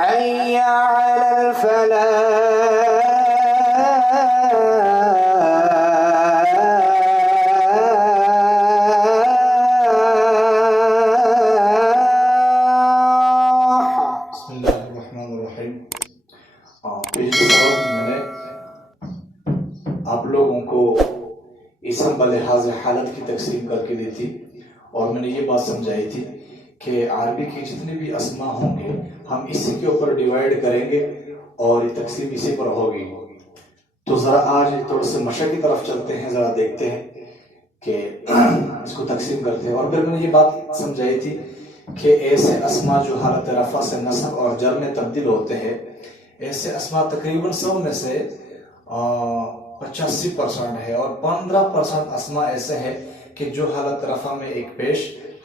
حي على الفلاح. بسم اللہ الرحمن الرحیم. پچھلے سبق میں نے آپ لوگوں کو اسم بلحاظ حالت کی تقسیم کر کے دی تھی اور میں نے یہ بات سمجھائی تھی کہ عربی کے جتنے بھی اسماء ہوں گے ہم اسی کے اوپر ڈیوائیڈ کریں گے اور یہ تقسیم اسی پر ہوگی. تو ذرا آج تھوڑا سے مشق کی طرف چلتے ہیں، ذرا دیکھتے ہیں کہ اس کو تقسیم کرتے ہیں. اور پھر میں نے یہ بات سمجھائی تھی کہ ایسے اسماء جو حالت رفع سے نصب اور جر میں تبدیل ہوتے ہیں، ایسے اسماء تقریباً 100 میں سے 85% ہے، اور 15% اسماء ایسے ہیں کہ جو حالت رفع میں ایک پیش،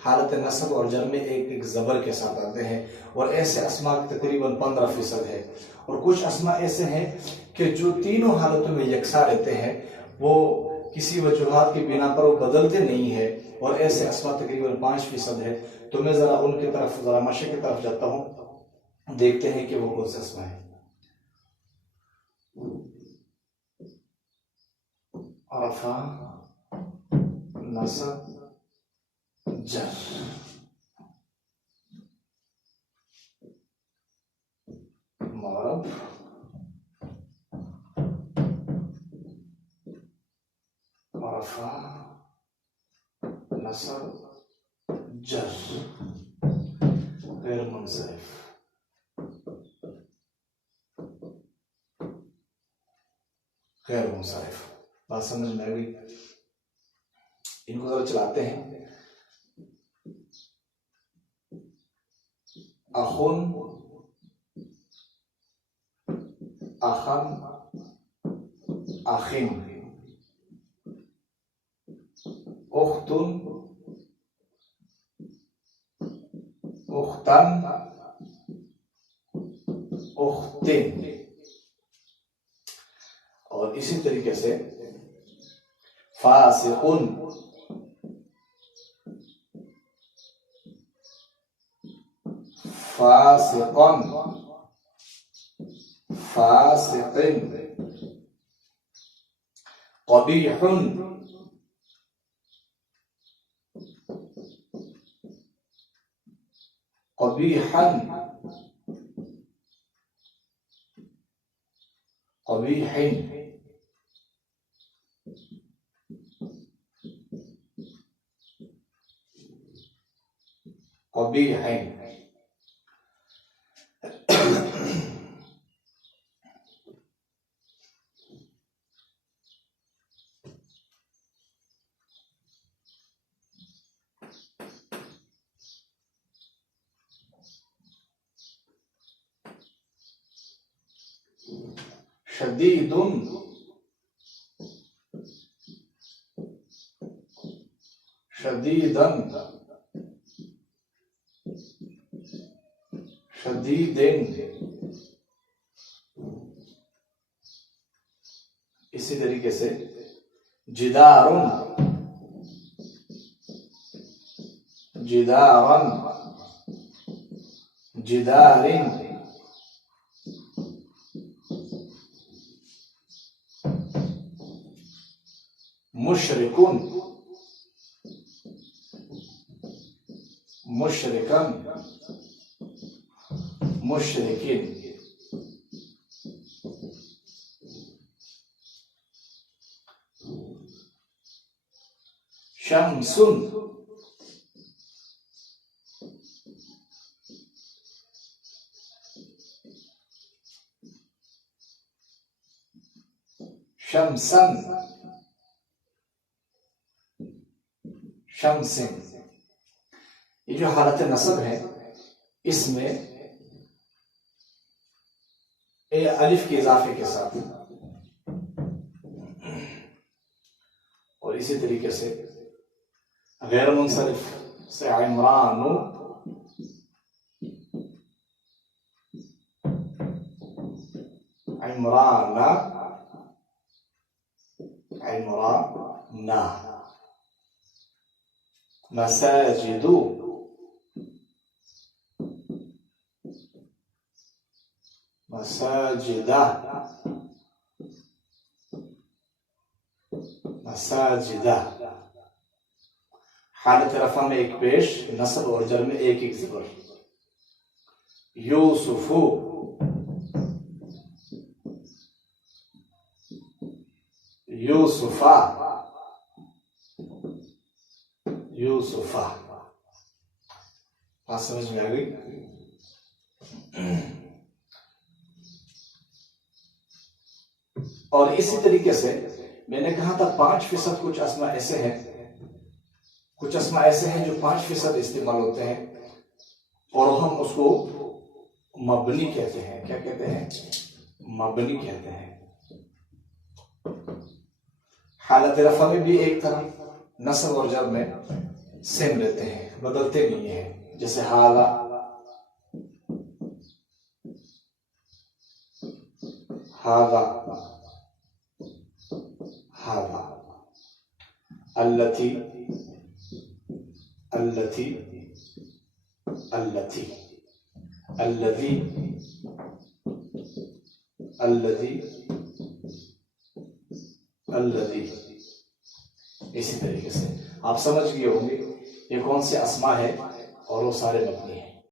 حالت نصب اور جر میں ایک زبر کے ساتھ آتے ہیں، اور ایسے اسماء تقریباً 15% ہے. اور کچھ اسماء ایسے ہیں کہ جو تینوں حالتوں میں یکساں رہتے ہیں، وہ کسی وجوہات کی بنا پر وہ بدلتے نہیں ہیں، اور ایسے اسماء تقریباً 5% ہے. تو میں ذرا ان کی طرف، ذرا مشق کی طرف جاتا ہوں، دیکھتے ہیں کہ وہ کون سے اسماء ہیں. رفع، نصب، جر. معرب، رفع، نصب، جر. غیر منصرف. غیر منصرف. بات سمجھ میں آئی؟ ان کو ذرا چلاتے ہیں. اخن، اخن، اخن. اختن، اختن، اختن. اور اسی طریقے سے فاسقن، فاسقن، فاسقن. قبیح، قبیحا، قبیحن. قبیحن. شدید، شدیدن، شدیدن. اسی طریقے سے جدارن، جدارن، جدارن. مشرکن، مشرکن، مشرکین. شمسن، شمسن، شمسن. یہ جو حالت نصب ہے اس میں الف کے اضافے کے ساتھ، اور اسی طریقے سے غیر منصرف سے عمران، عمران، عمران. مساجد، مساجدہ مساجدہ. حالت رفع میں ایک پیش، نصب اور جر میں ایک ایک زبر. یوسفو یوسفا یوسفا. بات سمجھ میں آ گئی؟ اور اسی طریقے سے میں نے کہا تھا 5% کچھ اسماء ایسے ہیں، کچھ اسماء ایسے ہیں جو 5% استعمال ہوتے ہیں اور ہم اس کو مبنی کہتے ہیں. کیا کہتے ہیں؟ مبنی کہتے ہیں. حالت رفع میں بھی ایک طرح، نصب اور جر میں سیم رہتے ہیں، بدلتے نہیں ہیں. جیسے حالا، ہاذا، ہاذا. اللتی، اللتی، اللتی. الذی، الذی، الذی. اسی طریقے سے آپ سمجھ گئے ہوں گے یہ کون سے اسماء ہے اور وہ سارے مبنی ہیں.